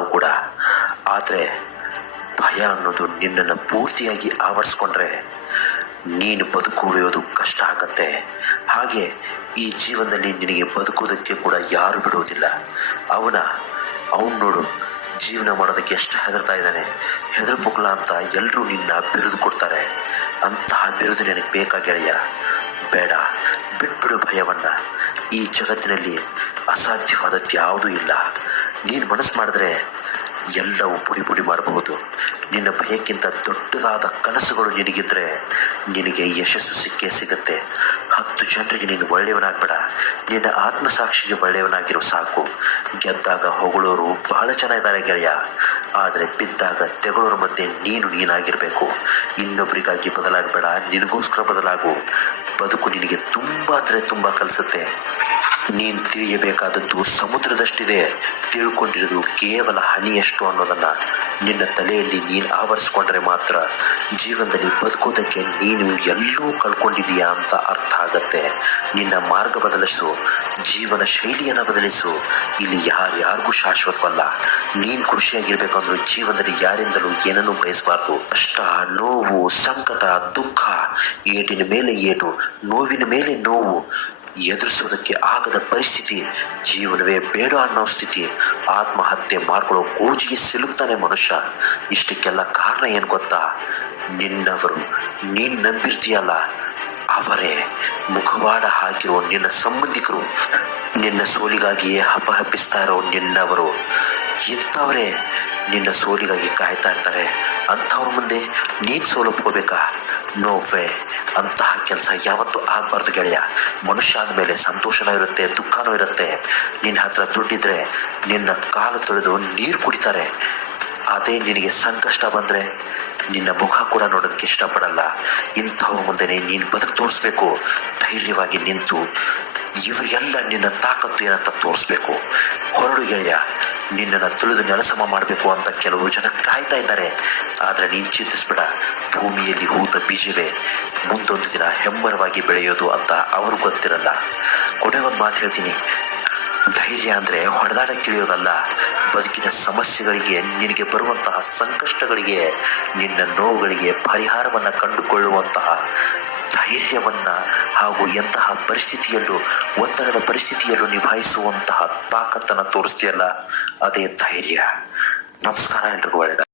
ಎಲ್ಲರೂ ಕೂಡ. ಆದರೆ ಭಯ ಅನ್ನೋದು ನಿನ್ನನ್ನು ಪೂರ್ತಿಯಾಗಿ ಆವರಿಸ್ಕೊಂಡ್ರೆ ನೀನು ಉಳಿಯೋದು ಕಷ್ಟ ಆಗತ್ತೆ. ಹಾಗೆ ಈ ಜೀವನದಲ್ಲಿ ನಿನಗೆ ಬದುಕೋದಕ್ಕೆ ಕೂಡ ಯಾರು ಬಿಡುವುದಿಲ್ಲ. ಅವನು ನೋಡು, ಜೀವನ ಮಾಡೋದಕ್ಕೆ ಎಷ್ಟು ಹೆದರ್ತಾ ಇದ್ದಾನೆ. ಹೆದರ್ಪುಕ್ಲ ಅಂತ ಎಲ್ಲರೂ ನಿನ್ನ ಬಿರುದು ಕೊಡ್ತಾರೆ. ಅಂತಹ ಬಿರುದು ನಿನಗೆ ಬೇಕಾಗೆಳೆಯ. ಬೇಡ, ಬಿಟ್ಬಿಡು ಭಯವನ್ನು. ಈ ಜಗತ್ತಿನಲ್ಲಿ ಅಸಾಧ್ಯವಾದದ್ದು ಯಾವುದೂ ಇಲ್ಲ. ನೀನು ಮನಸ್ಸು ಮಾಡಿದ್ರೆ ಎಲ್ಲವೂ ಪುಡಿ ಮಾಡಬಹುದು. ನಿನ್ನ ಭಯಕ್ಕಿಂತ ದೊಡ್ಡದಾದ ಕನಸುಗಳು ನಿನಗಿದ್ರೆ ನಿನಗೆ ಯಶಸ್ಸು ಸಿಗುತ್ತೆ. 10 ಜನರಿಗೆ ನೀನು ಒಳ್ಳೆಯವನಾಗಬೇಡ, ನಿನ್ನ ಆತ್ಮಸಾಕ್ಷಿಗೆ ಒಳ್ಳೆಯವನಾಗಿರೋ ಸಾಕು. ಗೆದ್ದಾಗ ಹೊಗಳೋರು ಬಹಳ ಜನ ಇದ್ದಾರೆ ಗೆಳೆಯ, ಆದರೆ ಬಿದ್ದಾಗ ತೆಗಳೋರ ಮಧ್ಯೆ ನೀನಾಗಿರಬೇಕು. ಇನ್ನೊಬ್ಬರಿಗಾಗಿ ಬದಲಾಗಬೇಡ, ನಿನಗೋಸ್ಕರ ಬದಲಾಗು. ಬದುಕು ನಿನಗೆ ತುಂಬ ಕಲಿಸುತ್ತೆ. ನೀನು ತಿಳಿಯಬೇಕಾದದ್ದು ಸಮುದ್ರದಷ್ಟಿದೆ, ತಿಳ್ಕೊಂಡಿರೋದು ಕೇವಲ ಹನಿಯಷ್ಟು ಅನ್ನೋದನ್ನು ನಿನ್ನ ತಲೆಯಲ್ಲಿ ನೀನು ಆವರಿಸ್ಕೊಂಡ್ರೆ ಮಾತ್ರ ಜೀವನದಲ್ಲಿ ಬದುಕೋದಕ್ಕೆ ನೀನು ಎಲ್ಲೂ ಕಳ್ಕೊಂಡಿದೀಯಾ ಅಂತ ಅರ್ಥ ಆಗತ್ತೆ. ನಿನ್ನ ಮಾರ್ಗ ಬದಲಿಸು, ಜೀವನ ಶೈಲಿಯನ್ನು ಬದಲಿಸು. ಇಲ್ಲಿ ಯಾರಿಗೂ ಶಾಶ್ವತವಲ್ಲ. ನೀನು ಖುಷಿಯಾಗಿರ್ಬೇಕಂದ್ರೂ ಜೀವನದಲ್ಲಿ ಯಾರಿಂದಲೂ ಏನನ್ನೂ ಬಯಸಬಾರ್ದು. ಕಷ್ಟ, ನೋವು, ಸಂಕಟ, ದುಃಖ, ಏಟಿನ ಮೇಲೆ ಏಟು, ನೋವಿನ ಮೇಲೆ ನೋವು ಎದುರಿಸೋದಕ್ಕೆ ಆಗದ ಪರಿಸ್ಥಿತಿ, ಜೀವನವೇ ಬೇಡ ಅನ್ನೋ ಸ್ಥಿತಿ, ಆತ್ಮಹತ್ಯೆ ಮಾಡ್ಕೊಳ್ಳೋ ಗೋಜಿಗೆ ಸಿಲುಕ್ತಾನೆ ಮನುಷ್ಯ. ಇಷ್ಟಕ್ಕೆಲ್ಲ ಕಾರಣ ಏನು ಗೊತ್ತಾ? ನಿನ್ನವರು, ನೀನು ನಂಬಿರ್ತೀಯಲ್ಲ ಅವರೇ, ಮುಖವಾಡ ಹಾಕಿರೋ ನಿನ್ನ ಸಂಬಂಧಿಕರು, ನಿನ್ನ ಸೋಲಿಗಾಗಿಯೇ ಹಬ್ಬಹಬ್ಬಿಸ್ತಾ ಇರೋ ನಿನ್ನವರು. ಇಂಥವರೇ ನಿನ್ನ ಸೋಲಿಗಾಗಿ ಕಾಯ್ತಾ ಇರ್ತಾರೆ. ಅಂಥವ್ರ ಮುಂದೆ ನೀನು ಸೋಲೊಪ್ಕೋಬೇಕಾ? ನೋವೇ, ಅಂತಹ ಕೆಲಸ ಯಾವತ್ತೂ ಆಗಬಾರ್ದು ಗೆಳೆಯ. ಮನುಷ್ಯ ಆದಮೇಲೆ ಸಂತೋಷನೂ ಇರುತ್ತೆ, ದುಃಖನೂ ಇರುತ್ತೆ. ನಿನ್ನ ಹತ್ರ ದುಡ್ಡಿದ್ರೆ ನಿನ್ನ ಕಾಲು ತೊಳೆದು ನೀರು ಕುಡಿತಾರೆ. ಅದೇ ನಿನಗೆ ಸಂಕಷ್ಟ ಬಂದರೆ ನಿನ್ನ ಮುಖ ಕೂಡ ನೋಡೋದಕ್ಕೆ ಇಷ್ಟಪಡಲ್ಲ. ಇಂಥವ್ರ ಮುಂದೆ ನೀನು ಬದುಕು ತೋರಿಸ್ಬೇಕು. ಧೈರ್ಯವಾಗಿ ನಿಂತು ಇವರಿಗೆಲ್ಲ ನಿನ್ನ ತಾಕತ್ತು ಏನಂತ ತೋರಿಸ್ಬೇಕು. ಹೊರಡು ಗೆಳೆಯ, ನಿನ್ನನ್ನು ತುಳಿದು ನೆಲಸಮ ಮಾಡಬೇಕು ಅಂತ ಕೆಲವು ಜನ ಕಾಯ್ತಾ ಇದ್ದಾರೆ. ಆದರೆ ನೀನು ಚಿಂತಿಸ್ಬೇಡ, ಭೂಮಿಯಲ್ಲಿ ಹೂತ ಬೀಜವೇ ಮುಂದೊಂದು ದಿನ ಹೆಮ್ಮರವಾಗಿ ಬೆಳೆಯೋದು ಅಂತ ಅವರು ಗೊತ್ತಿರಲ್ಲ. ಕೊನೆಗೊಂದು ಮಾತು ಹೇಳ್ತೀನಿ, ಧೈರ್ಯ ಅಂದರೆ ಹೊಡೆದಾಡಕ್ಕಿಳಿಯೋದಲ್ಲ. ಬದುಕಿನ ಸಮಸ್ಯೆಗಳಿಗೆ, ನಿನಗೆ ಬರುವಂತಹ ಸಂಕಷ್ಟಗಳಿಗೆ, ನಿನ್ನ ನೋವುಗಳಿಗೆ ಪರಿಹಾರವನ್ನು ಕಂಡುಕೊಳ್ಳುವಂತಹ ಧೈರ್ಯವನ್ನು ಹಾಗೂ ಎಂತಹ ಪರಿಸ್ಥಿತಿಯಲ್ಲೂ, ಒತ್ತಡದ ಪರಿಸ್ಥಿತಿಯಲ್ಲೂ ನಿಭಾಯಿಸುವಂತಹ ತಾಕತ್ತನ್ನು ತೋರಿಸ್ತೀಯಲ್ಲ, ಅದೇ ಧೈರ್ಯ. ನಮಸ್ಕಾರ, ಎಲ್ರಿಗೂ ಒಳ್ಳೆಯದ.